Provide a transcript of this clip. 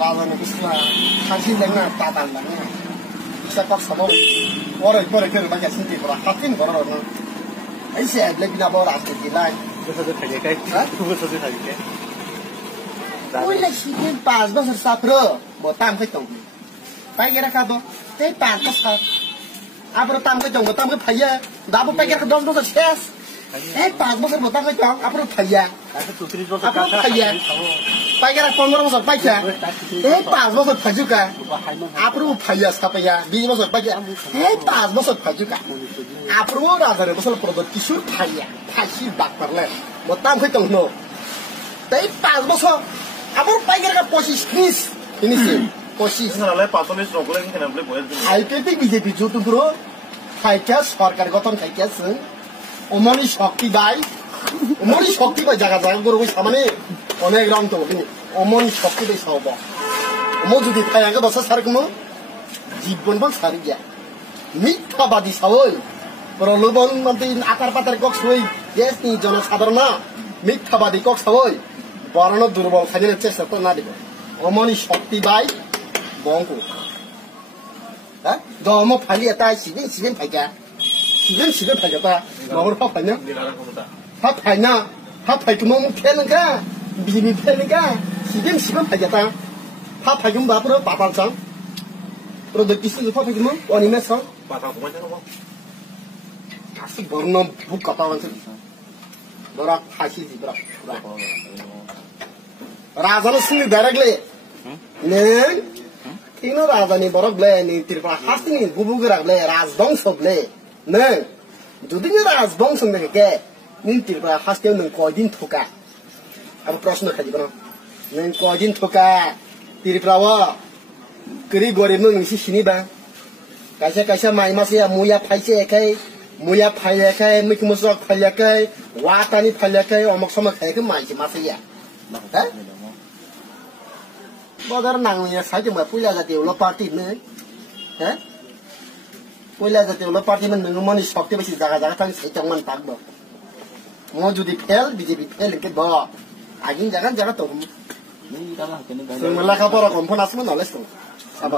라자는 그스라 한신쟁나 따단다네 시작각 사모 오래 그렇게 밖에 신기보라 하틴 거라는 아이세 블랙이나 보라 아스티라이 그래서 가게 그래서 가게 원래 시킨 빠져서 사프로 뭐 땀 그 정도 빨개라 가도 때 빠져 사 앞으로 땀 그 정도 땀 그 파야 나도 빨개라 그 체스 때 빠져서 뭐 땀 그 정도 앞으로 파야 앞으로 파야 빨개라 뻔거라서 빨개 때 빠져서 파줄까 앞으로 파야 사파야 미니면서 빨개 때 빠져서 파줄까 앞으로 라자를 무슨 프로덕트 기술 파야 파시 박벌레 뭐 땀 그 정도 때 빠져서 앞으로 빨개라 포시 스크리스 이니시 포시 사람을 빠져면 저거를 그냥 보여 아이케티 비제피 조투로 খাইকাস সরকার গঠন খাইকাস অমনি শক্তি বাই জায়গা জায়গা করে সামনে অনেক রং তো অমনি শক্তি বাই সব অম যদি খাইয়াকে দশ সারকম জীবন বল সারি গিয়া মিথ্যাবাদী সাবই প্রলোভন মন্ত্রী আকার পাতার কক সই দেশনি জনসাধারণ মিথ্যাবাদী কক সাবই বরণ দুর্বল খাইলে চেষ্টা তো না দিব অমনি শক্তি বাই বঙ্ক 너무 발리했다 시빈 발자 시빈 발자다 먹으러 밥 팔냐 밥 팔냐 밥 팔고 뭐 패는가 미미 패는가 시빈 발자다 밥 팔고 밥으로 밥알상 프로덕트 쓰는 밥 팔고 원이면서 빠다 고만 되는 거 다시 먹는 북 갔다 왔어 너라 다시 집으라 라자는 승리 대략래 네 이노 라자니 버럭래 니 티르파 하스니 부부그락래 라즈동섭래 네 두딩이 라즈동섭네 니 티르파 하스테는 거진 토까 아무 प्रश्न खाजिबना 네 거진 토까 티르파와 그리 거리는 능시 신이다 가샤 마이마스야 무야 파이세케 무야 파이레케 미크무서 팔레케 와타니 팔레케 어먹서먹 그 마이지 마스야 맞다 बदर नांगलिया साइड में पुला जाते उलो पार्टी में हैं पुला जाते उलो पार्टी में नंग मनी शक्ति बेसी जगह थांग सेचंगमन ताकबो मो जुदी फेल बीजेपी फेल के बो आगिन जगह तो हम मला का पर कॉन्फरेंस में नॉलेज तो अब